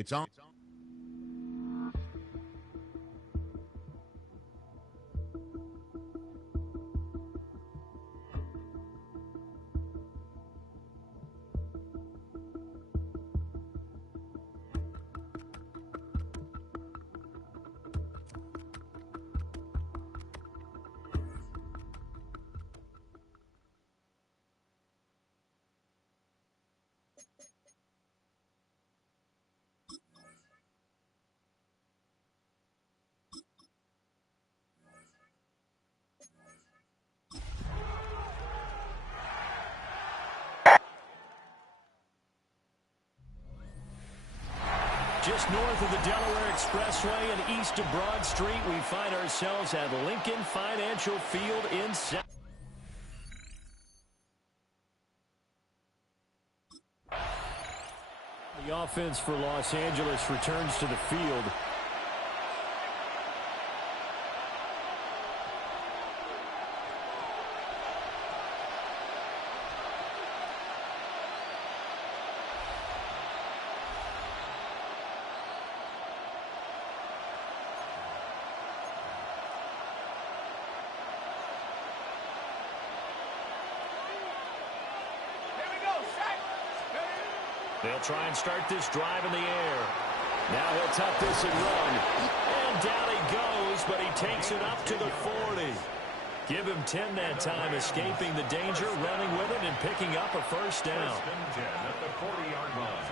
It's on. Just north of the Delaware Expressway and east of Broad Street, we find ourselves at Lincoln Financial Field in South. The offense for Los Angeles returns to the field. They'll try and start this drive in the air. Now he'll tuck this and run. And down he goes, but he takes it up to the 40. Give him 10 that time, escaping the danger, running with it, and picking up a first down. At the 40-yard line.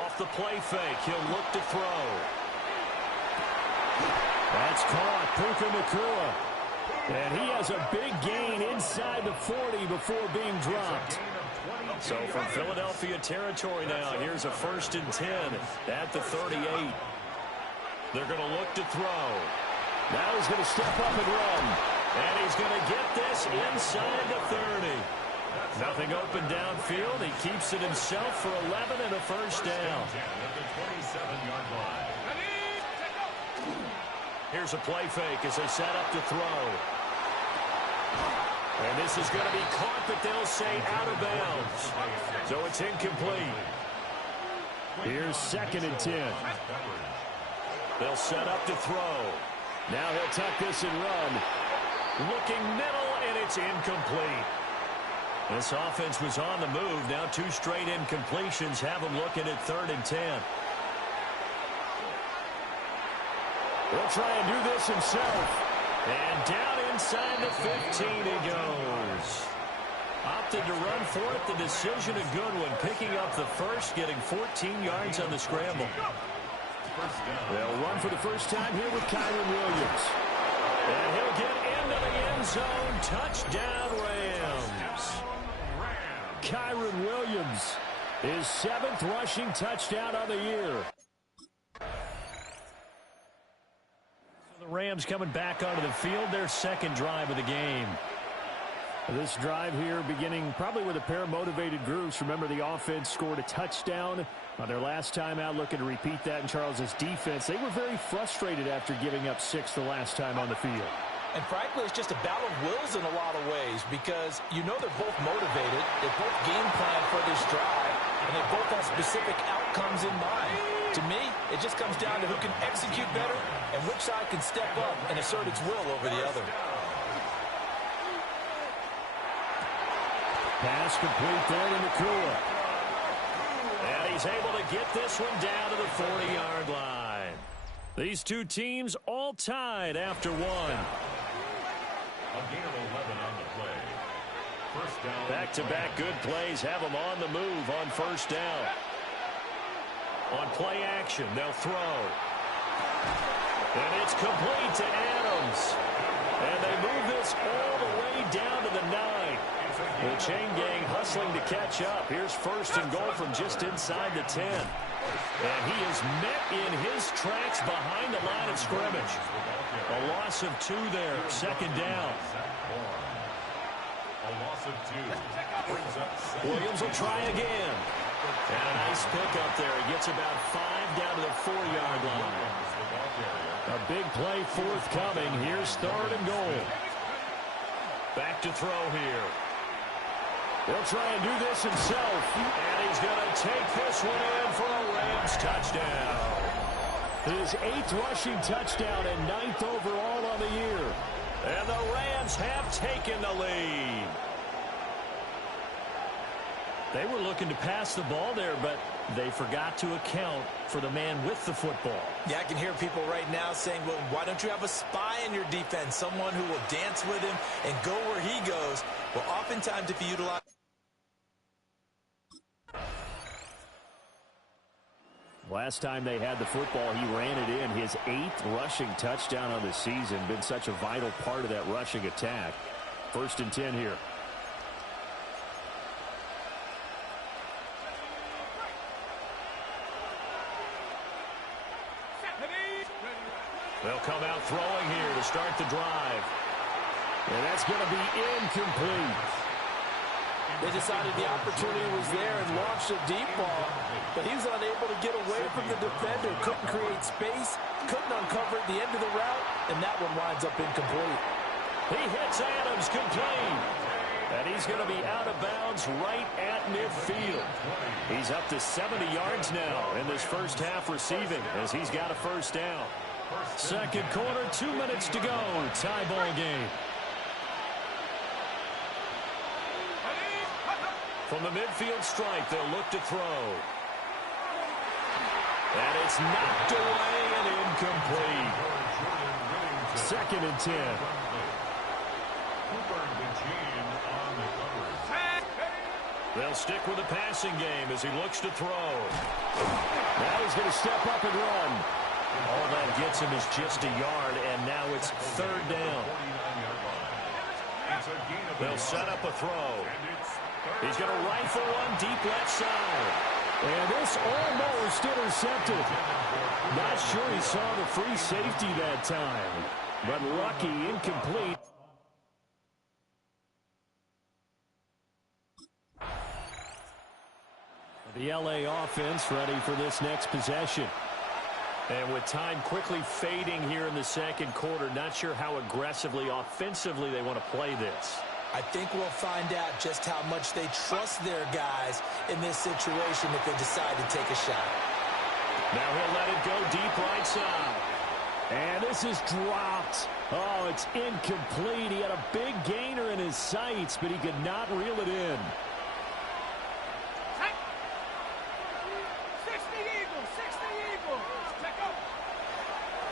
Off the play fake, he'll look to throw. That's caught, Puka Nacua. And he has a big gain inside the 40 before being dropped. So from Philadelphia territory now, here's a 1st and 10 at the 38. They're going to look to throw. Now he's going to step up and run. And he's going to get this inside the 30. Nothing open downfield. He keeps it himself for 11 and a first down. Here's a play fake as they set up to throw. And this is going to be caught, but they'll say out of bounds. So it's incomplete. Here's 2nd and 10. They'll set up to throw. Now he'll tuck this and run. Looking middle, and it's incomplete. This offense was on the move. Now 2 straight incompletions have them looking at 3rd and 10. He'll try and do this himself. And down inside the 15 he goes. Opted to run for it. The decision a good one. Picking up the first, getting 14 yards on the scramble. They'll run for the first time here with Kyren Williams. And he'll get into the end zone. Touchdown, Rams. Kyren Williams, his 7th rushing touchdown of the year. The Rams coming back onto the field, their 2nd drive of the game. This drive here beginning probably with a pair of motivated groups. Remember, the offense scored a touchdown on their last time out, looking to repeat that in Charles' defense. They were very frustrated after giving up 6 the last time on the field. And frankly, it's just a battle of wills in a lot of ways because you know they're both motivated, they both game plan for this drive, and they both have specific outcomes in mind. To me, it just comes down to who can execute better and which side can step up and assert its will over the other. Pass complete there to Nacua. And he's able to get this one down to the 40-yard line. These two teams all tied after one. A gain of 11 on the play. First down. Back-to-back good plays have them on the move on first down. On play action, they'll throw. And it's complete to Adams. And they move this all the way down to the 9. The chain gang hustling to catch up. Here's 1st and goal from just inside the 10. And he is met in his tracks behind the line of scrimmage. A loss of 2 there, 2nd down. A loss of 2. Williams will try again. And a nice pickup there. He gets about 5 down to the 4-yard line. A big play forthcoming. Here's 3rd and goal. Back to throw here. He'll try and do this himself. And he's going to take this one in for a Rams touchdown. His 8th rushing touchdown and 9th overall on the year. And the Rams have taken the lead. They were looking to pass the ball there, but they forgot to account for the man with the football. Yeah, I can hear people right now saying, well, why don't you have a spy in your defense, someone who will dance with him and go where he goes? Well, oftentimes if you utilize... Last time they had the football, he ran it in. His 8th rushing touchdown on the season. Been such a vital part of that rushing attack. 1st and 10 here. They'll come out throwing here to start the drive. And that's going to be incomplete. They decided the opportunity was there and launched a deep ball, but he was unable to get away from the defender, couldn't create space, couldn't uncover at the end of the route, and that one winds up incomplete. He hits Adams complete. And he's going to be out of bounds right at midfield. He's up to 70 yards now in this first half receiving as he's got a first down. Second quarter, 2 minutes to go. Tie ball game. From the midfield stripe, they'll look to throw. And it's knocked away and incomplete. 2nd and 10. They'll stick with the passing game as he looks to throw. Now he's going to step up and run. All that gets him is just a yard, and now it's 3rd down. They'll set up a throw. He's going to rifle one deep left side. And this almost intercepted. Not sure he saw the free safety that time, but lucky, incomplete. The LA offense ready for this next possession. And with time quickly fading here in the second quarter, not sure how aggressively, offensively they want to play this. I think we'll find out just how much they trust their guys in this situation if they decide to take a shot. Now he'll let it go deep right side. And this is dropped. Oh, it's incomplete. He had a big gainer in his sights, but he could not reel it in.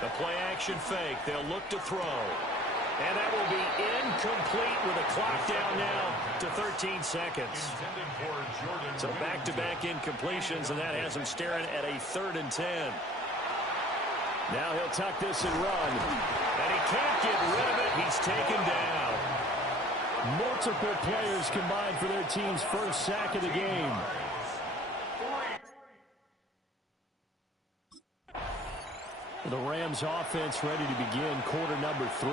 The play-action fake. They'll look to throw. And that will be incomplete with a clock down now to 13 seconds. So back-to-back incompletions, and that has him staring at a 3rd and 10. Now he'll tuck this and run. And he can't get rid of it. He's taken down. Multiple players combined for their team's first sack of the game. The Rams offense ready to begin quarter number 3.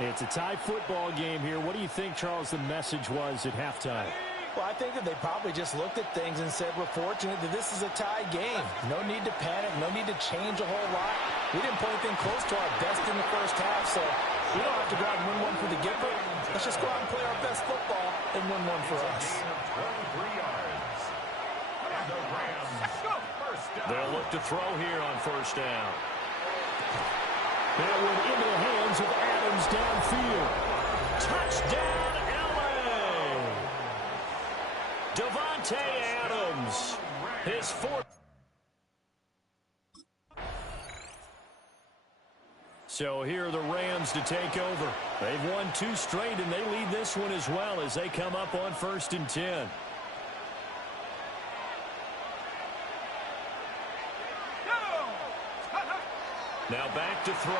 It's a tie football game here. What do you think, Charles, the message was at halftime? Well, I think that they probably just looked at things and said, we're fortunate that this is a tie game. No need to panic. No need to change a whole lot. We didn't play anything close to our best in the first half, so we don't have to go out and win one for the Gipper. Let's just go out and play our best football and win one for us. They'll look to throw here on first down. That went into the hands of Adams downfield. Touchdown, LA! Davante Adams, his 4th. So here are the Rams to take over. They've won 2 straight, and they lead this one as well as they come up on 1st and 10. Now back to throw.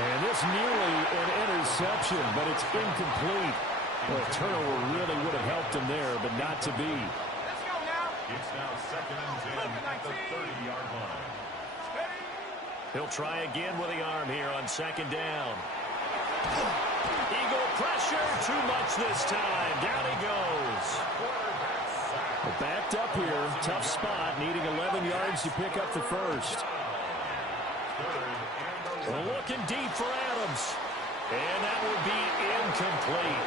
And this nearly an interception, but it's incomplete. Well, a turnover really would have helped him there, but not to be. Let's go now. It's now 2nd and 10 at the 30-yard line. He'll try again with the arm here on 2nd down. Eagle pressure, too much this time. Down he goes. Well, backed up here, tough spot, needing 11 yards to pick up the first. Well, looking deep for Adams. And that will be incomplete.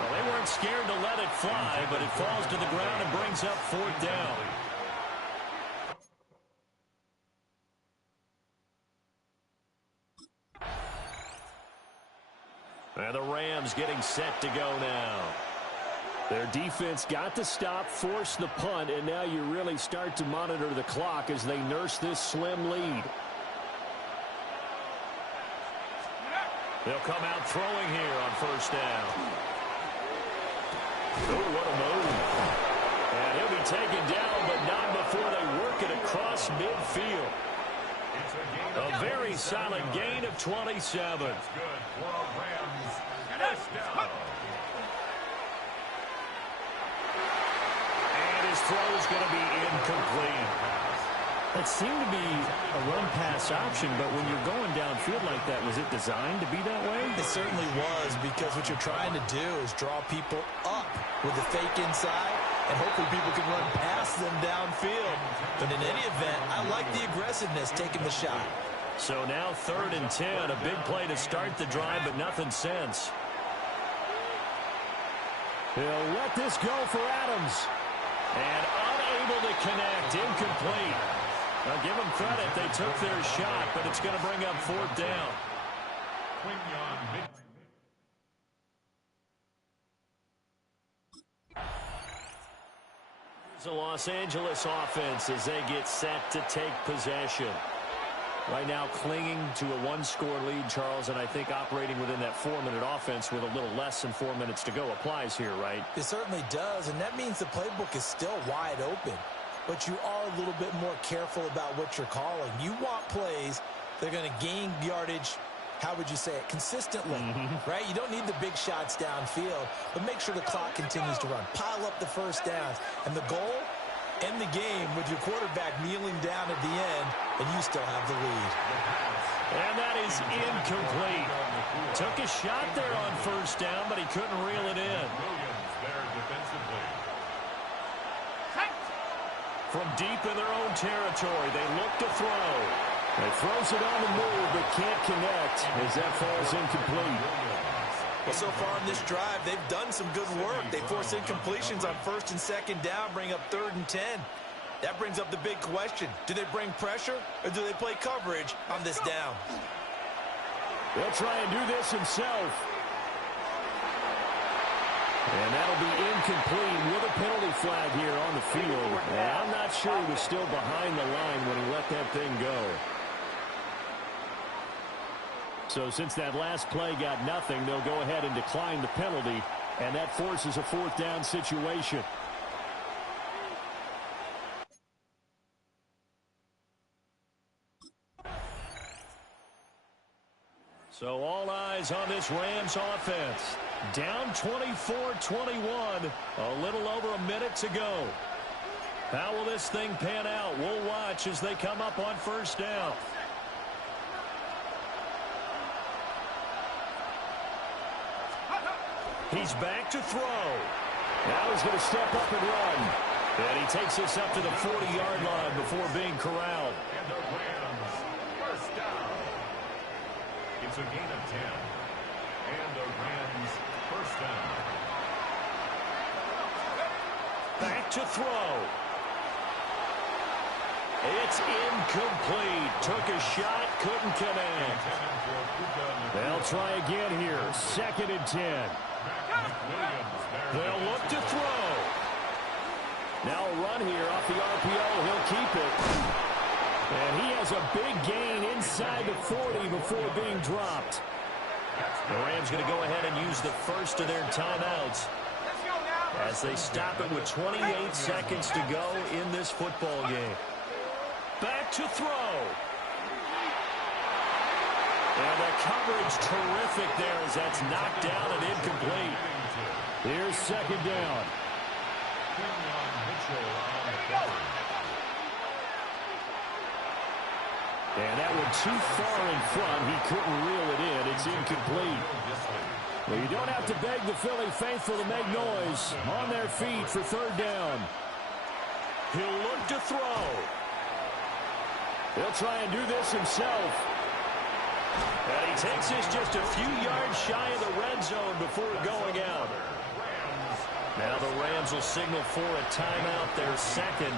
Well, they weren't scared to let it fly, but it falls to the ground and brings up fourth down. And the Rams getting set to go now. Their defense got the stop, forced the punt, and now you really start to monitor the clock as they nurse this slim lead. They'll come out throwing here on first down. Oh, what a move. And he'll be taken down, but not before they work it across midfield. A very solid gain of 27. And his throw is going to be incomplete. It seemed to be a run-pass option, but when you're going downfield like that, was it designed to be that way? It certainly was, because what you're trying to do is draw people up with the fake inside, and hopefully people can run past them downfield. But in any event, I like the aggressiveness taking the shot. So now 3rd and 10, a big play to start the drive, but nothing since. He'll let this go for Adams. And unable to connect, incomplete. Now give them credit, they took their shot, but it's going to bring up fourth down. The Los Angeles offense as they get set to take possession. Right now clinging to a one-score lead, Charles, and I think operating within that 4-minute offense with a little less than 4 minutes to go applies here, right? It certainly does, and that means the playbook is still wide open. But you are a little bit more careful about what you're calling. You want plays that are going to gain yardage, how would you say it, consistently, right? You don't need the big shots downfield, but make sure the clock continues to run. Pile up the first downs. And the goal, end the game with your quarterback kneeling down at the end, and you still have the lead. And that is incomplete. Took a shot there on first down, but he couldn't reel it in. From deep in their own territory, they look to throw. They throws it on the move, but can't connect as that falls incomplete. Well, so far in this drive, they've done some good work. They force incompletions on 1st and 2nd down, bring up 3rd and 10. That brings up the big question. Do they bring pressure, or do they play coverage on this down? They'll try and do this himself. And that'll be incomplete with a penalty flag here on the field. And I'm not sure he was still behind the line when he let that thing go. So since that last play got nothing, they'll go ahead and decline the penalty, and that forces a 4th down situation. So all eyes on this Rams offense. Down 24-21, a little over a minute to go. How will this thing pan out? We'll watch as they come up on first down. He's back to throw. Now he's going to step up and run. And he takes this up to the 40-yard line before being corralled. And the Rams, first down. It's a gain of 10. And the Rams, first down. Back to throw. It's incomplete. Took a shot, couldn't connect. They'll try again here. 2nd and 10. They'll look to throw. Now a run here off the RPO. He'll keep it. And he has a big gain inside the 40 before being dropped. The Rams going to go ahead and use the first of their timeouts as they stop it with 28 seconds to go in this football game. Back to throw. And the coverage terrific there as that's knocked down and incomplete. Here's 2nd down. And that one too far in front. He couldn't reel it in. It's incomplete. Well, you don't have to beg the Philly faithful to make noise. On their feet for 3rd down. He'll look to throw. He'll try and do this himself. And he takes this just a few yards shy of the red zone before Rams will signal for a timeout, their second.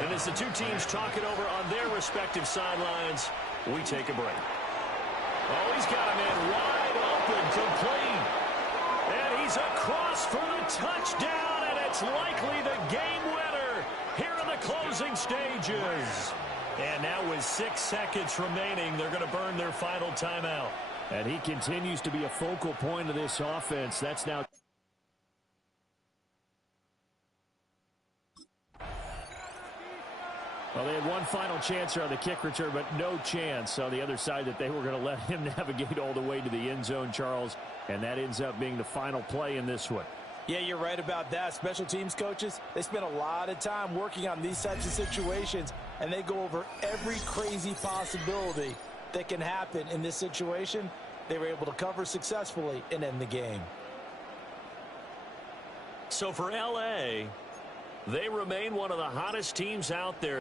And as the two teams talk it over on their respective sidelines, we take a break. Oh, he's got a man wide open, complete. And he's across for the touchdown, and it's likely the game winner here in the closing stages. And now with 6 seconds remaining, they're going to burn their final timeout. And he continues to be a focal point of this offense. That's now... Well, they had one final chance here on the kick return, but no chance on the other side that they were going to let him navigate all the way to the end zone, Charles. And that ends up being the final play in this one. Yeah, you're right about that. Special teams coaches, they spend a lot of time working on these types of situations, and they go over every crazy possibility that can happen in this situation. They were able to cover successfully and end the game. So for L.A., they remain one of the hottest teams out there.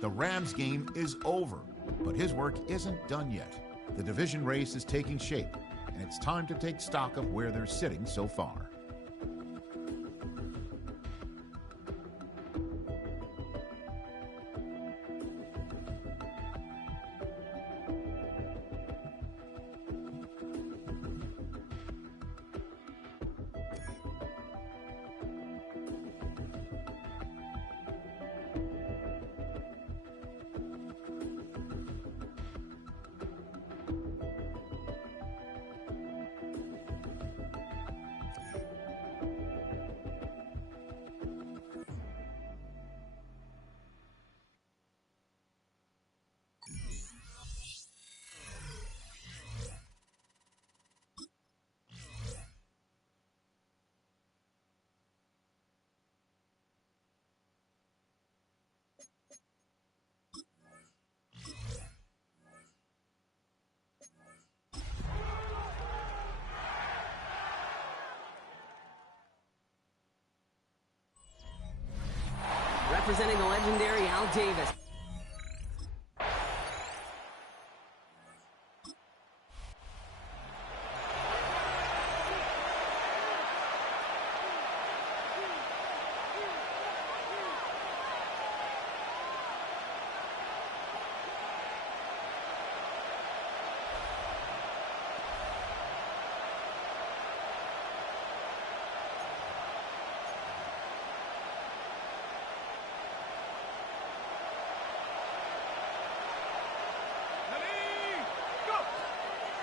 The Rams game is over, but his work isn't done yet. The division race is taking shape, and it's time to take stock of where they're sitting so far. Representing the legendary Al Davis.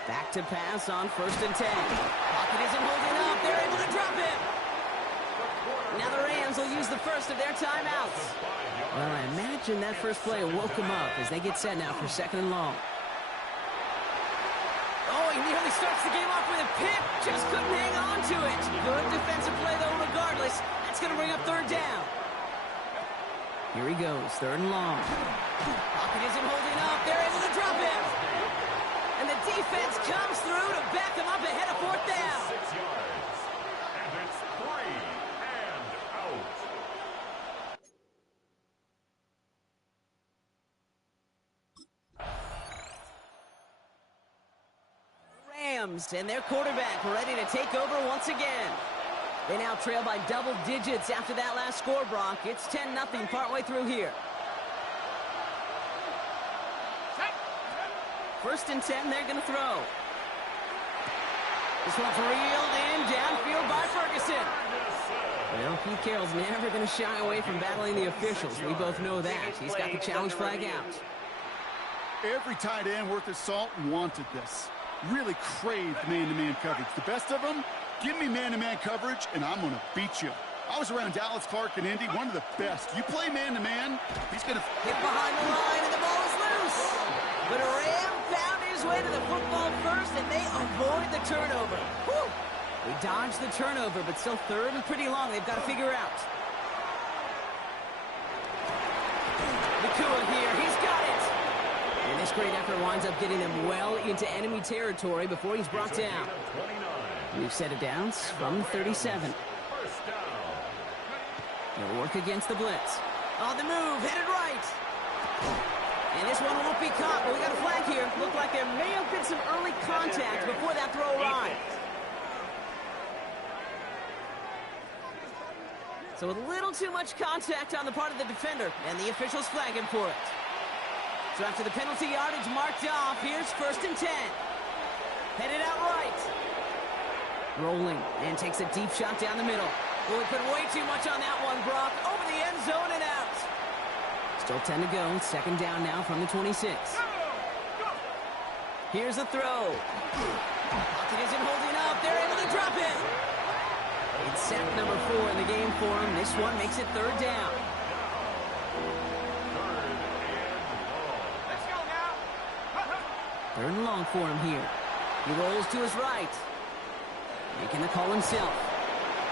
Back to pass on 1st and 10. Pocket isn't holding up. They're able to drop him. Now the Rams will use the first of their timeouts. Well, I imagine that first play woke them up as they get set now for 2nd and long. Oh, he nearly starts the game off with a pick. Just couldn't hang on to it. Good defensive play, though, regardless. That's going to bring up 3rd down. Here he goes, 3rd and long. Pocket isn't holding up. They're able to drop him. And the defense defense comes through to back them up ahead of fourth down. 6 yards. And it's 3 and out. Rams and their quarterback ready to take over once again. They now trail by double digits after that last score, Brock. It's 10-0 partway through here. First and 10, they're going to throw. This one's reeled in downfield by Ferguson. Well, Pete Carroll's never going to shy away from battling the officials. We both know that. He's got the challenge flag out. Every tight end worth his salt wanted this. Really craved man-to-man coverage. The best of them, give me man-to-man coverage, and I'm going to beat you. I was around Dallas, Clark, and Indy, one of the best. You play man-to-man, he's going to... Hit behind the line, and the ball is loose. But Ram found his way to the football first, and they avoid the turnover. Whew. They dodged the turnover, but still third and pretty long. They've got to figure out. Nakua here. He's got it. And this great effort winds up getting them well into enemy territory before he's brought down. We've set it down from 37. He'll work against the blitz. On the move, headed right. And this one won't be caught, but we got a flag here. Looked like there may have been some early contact before that throw arrived. So a little too much contact on the part of the defender, and the officials flag him for it. So after the penalty yardage marked off, here's first and 10. Headed out right. Rolling, and takes a deep shot down the middle. Well, we put way too much on that one, Brock. Over the end zone and out. Still 10 to go. Second down now from the 26. Here's a throw. Pocket isn't holding up. They're able to drop it. It's sack number 4 in the game for him. This one makes it third down. Third and long for him here. He rolls to his right. Making the call himself.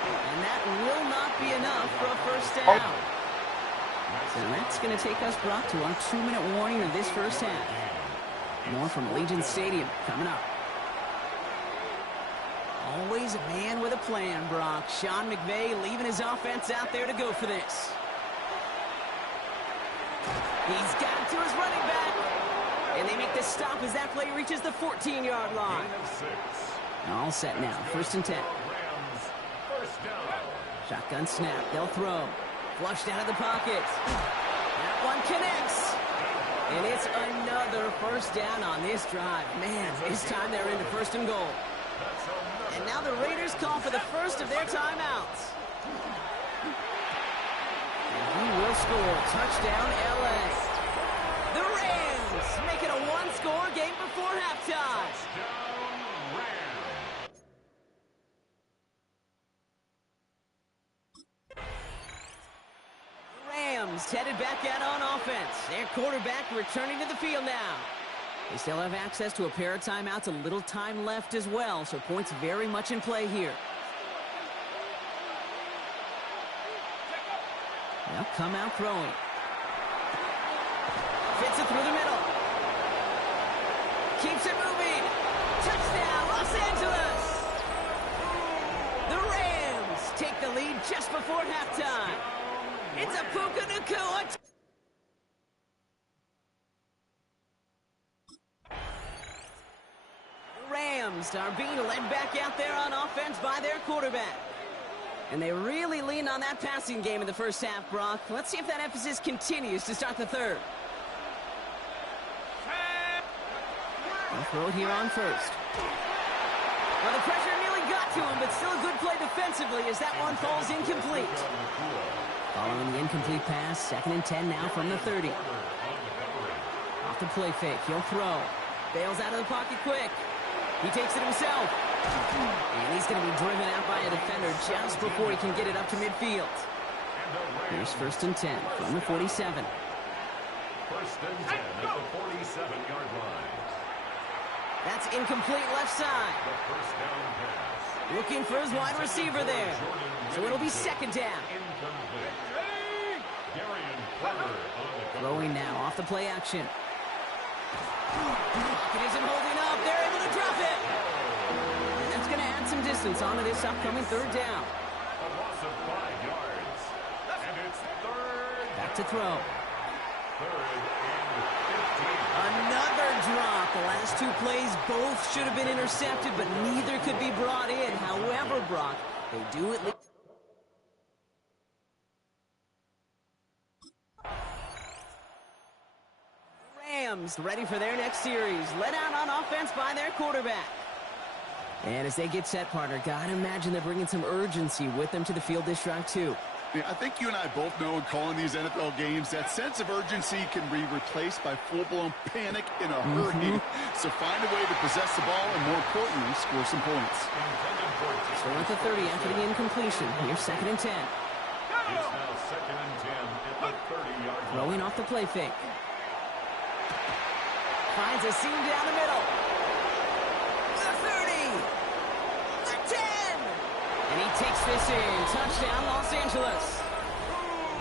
And that will not be enough for a first down. So that's going to take us, Brock, to our 2-minute warning of this first half. More from Allegiant Stadium coming up. Always a man with a plan, Brock. Sean McVay leaving his offense out there to go for this. He's got it to his running back. And they make the stop as that play reaches the 14-yard line. All set now. First and 10. Shotgun snap. They'll throw. Flushed out of the pocket. That one connects. And it's another first down on this drive. Man, this time they're into first and goal. And now the Raiders call for the first of their timeouts. And he will score. Touchdown, L.A. The Rams make it a one-score game before halftime. Rams headed back out on offense. Their quarterback returning to the field now. They still have access to a pair of timeouts, a little time left as well, so points very much in play here. They'll come out throwing. Fits it through the middle. Keeps it moving. Touchdown, Los Angeles! The Rams take the lead just before halftime. It's a Puka Nakua. Rams are being led back out there on offense by their quarterback. And they really leaned on that passing game in the first half, Brock. Let's see if that emphasis continues to start the third. They'll throw it here on first. Well, the pressure nearly got to him, but still a good play defensively as that one falls incomplete. Following the incomplete pass, second and 10 now from the 30. Off the play fake, he'll throw. Bails out of the pocket quick. He takes it himself. And he's going to be driven out by a defender just before he can get it up to midfield. Here's first and 10 from the 47. First and 10 at the 47-yard line. That's incomplete left side. The first down pass. Looking for his wide receiver there. So it'll be second down. Throwing now off the play action. It isn't holding up. They're able to distance onto this upcoming third down. A loss of 5 yards. And it's third. Back to throw. Third and 15. Another drop. The last two plays both should have been intercepted, but neither could be brought in. However, Brock, they do at least. Rams ready for their next series. Let out on offense by their quarterback. And as they get set, partner, gotta imagine they're bringing some urgency with them to the field this drive, too. Yeah, I think you and I both know in calling these NFL games that sense of urgency can be replaced by full-blown panic in a hurry. So find a way to possess the ball and, more importantly, score some points. So at the 30 after the incompletion. Here's 2nd and 10. It's now 2nd and 10 at the 30-yard line. Throwing off the play fake. Finds a seam down the middle. The 30. The 10. And he takes this in. Touchdown, Los Angeles.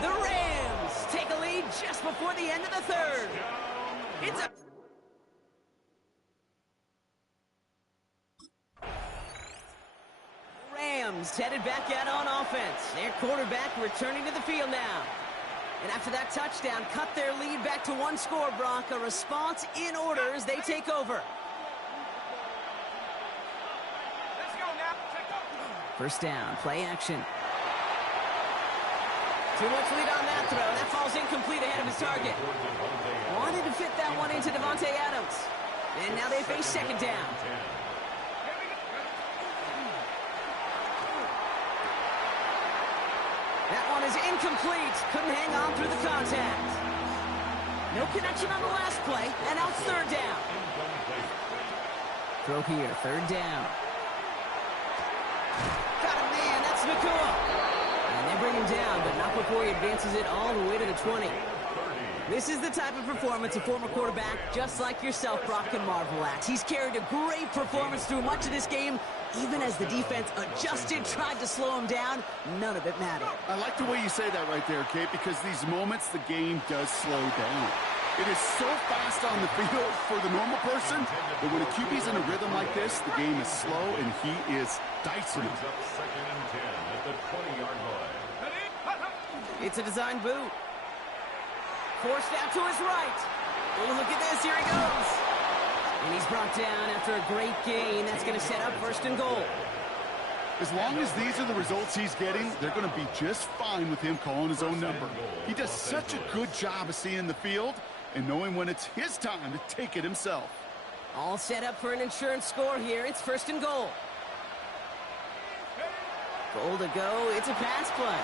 The Rams take a lead just before the end of the third. It's a... Rams headed back out on offense. Their quarterback returning to the field now. And after that touchdown, cut their lead back to 1 score, Brock. A response in order as they take over. First down, play action. Too much lead on that throw. That falls incomplete ahead of his target. Wanted to fit that one into Davante Adams. And now they face 2nd down. That one is incomplete. Couldn't hang on through the contact. No connection on the last play, and now it's 3rd down. Throw here, 3rd down. Got a man, that's Nakua. And they bring him down, but not before he advances it all the way to the 20. This is the type of performance a former quarterback, just like yourself, Brock, can marvel at. He's carried a great performance through much of this game. Even as the defense adjusted, tried to slow him down, none of it mattered. I like the way you say that right there, Kate, because these moments the game does slow down. It is so fast on the field for the normal person, but when a QB's in a rhythm like this, the game is slow, and he is dicing it. 2nd and 10 at the 20-yard line. It's a design boot. Forced out to his right. Oh, look at this. Here he goes. And he's brought down after a great gain. That's going to set up 1st and goal. As long as these are the results he's getting, they're going to be just fine with him calling his own number. He does such a good job of seeing the field and knowing when it's his time to take it himself. All set up for an insurance score here. It's 1st and goal. Goal to go. It's a pass play.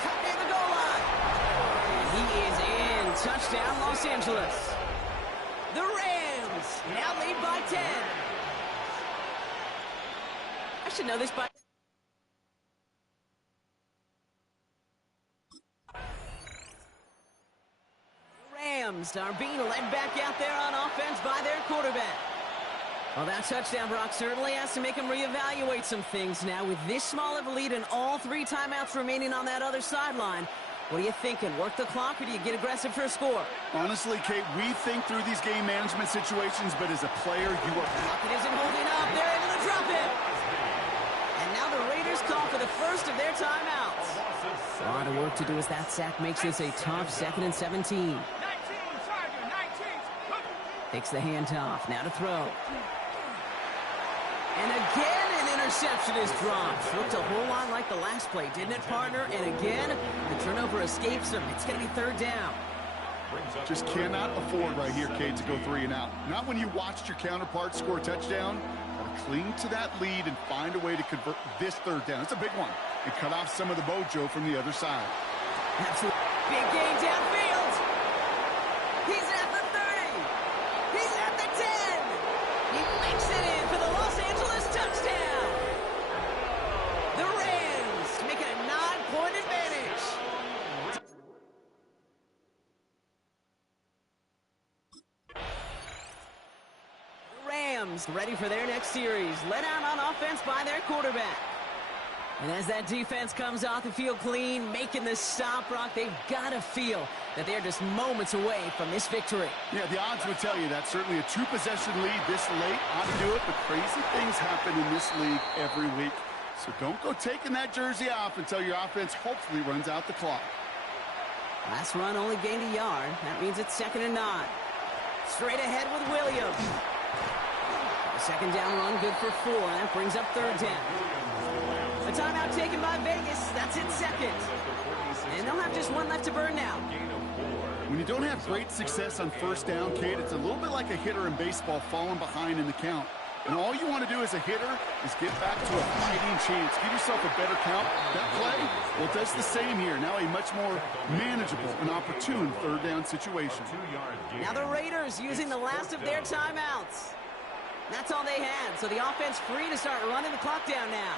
Cut near the goal line. And he is in. Touchdown, Los Angeles. The Rams now lead by 10. I should know this by... Rams are being led back out there on offense by their quarterback. Well, that touchdown, Brock, certainly has to make him reevaluate some things now. With this small of a lead and all 3 timeouts remaining on that other sideline, what are you thinking? Work the clock, or do you get aggressive for a score? Honestly, Kate, we think through these game management situations, but as a player, you are... It isn't holding up. They're able to drop it. And now the Raiders call for the first of their timeouts. A lot of work to do as that sack makes this a tough 2nd and 17. Takes the handoff. Now to throw. And again, an interception is dropped. Looked a whole lot like the last play, didn't it, partner? And again, the turnover escapes him. It's going to be 3rd down. Just cannot afford right here, Kate, to go 3 and out. Not when you watched your counterpart score a touchdown. Got to cling to that lead and find a way to convert this 3rd down. It's a big one. And cut off some of the mojo from the other side. Absolutely. Big gain downfield. He's at the 30. He's at the 10. He makes it in for the Los Angeles touchdown. The Rams make it a 9-point advantage. The Rams ready for their next series. Led out on offense by their quarterback. And as that defense comes off the field clean, making the stop, Brock, they've got to feel that they're just moments away from this victory. Yeah, the odds would tell you that. Certainly a two-possession lead this late ought to do it, but crazy things happen in this league every week. So don't go taking that jersey off until your offense hopefully runs out the clock. Last run only gained a yard. That means it's 2nd and 9. Straight ahead with Williams. The second down run good for 4. That brings up 3rd down. A timeout taken by Vegas. That's it, 2nd. And they'll have just 1 left to burn now. When you don't have great success on 1st down, Kate, it's a little bit like a hitter in baseball falling behind in the count. And all you want to do as a hitter is get back to a fighting chance. Give yourself a better count. That play, well, it does the same here. Now a much more manageable and opportune 3rd down situation. Now the Raiders using the last of their timeouts. That's all they had. So the offense free to start running the clock down now.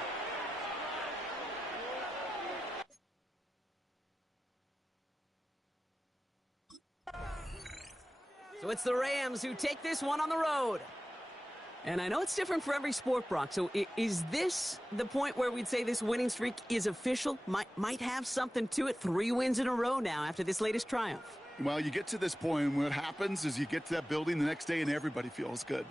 So it's the Rams who take this one on the road. And I know it's different for every sport, Brock. So is this the point where we'd say this winning streak is official? Might have something to it. 3 wins in a row now after this latest triumph. Well, you get to this point, and what happens is you get to that building the next day, and everybody feels good.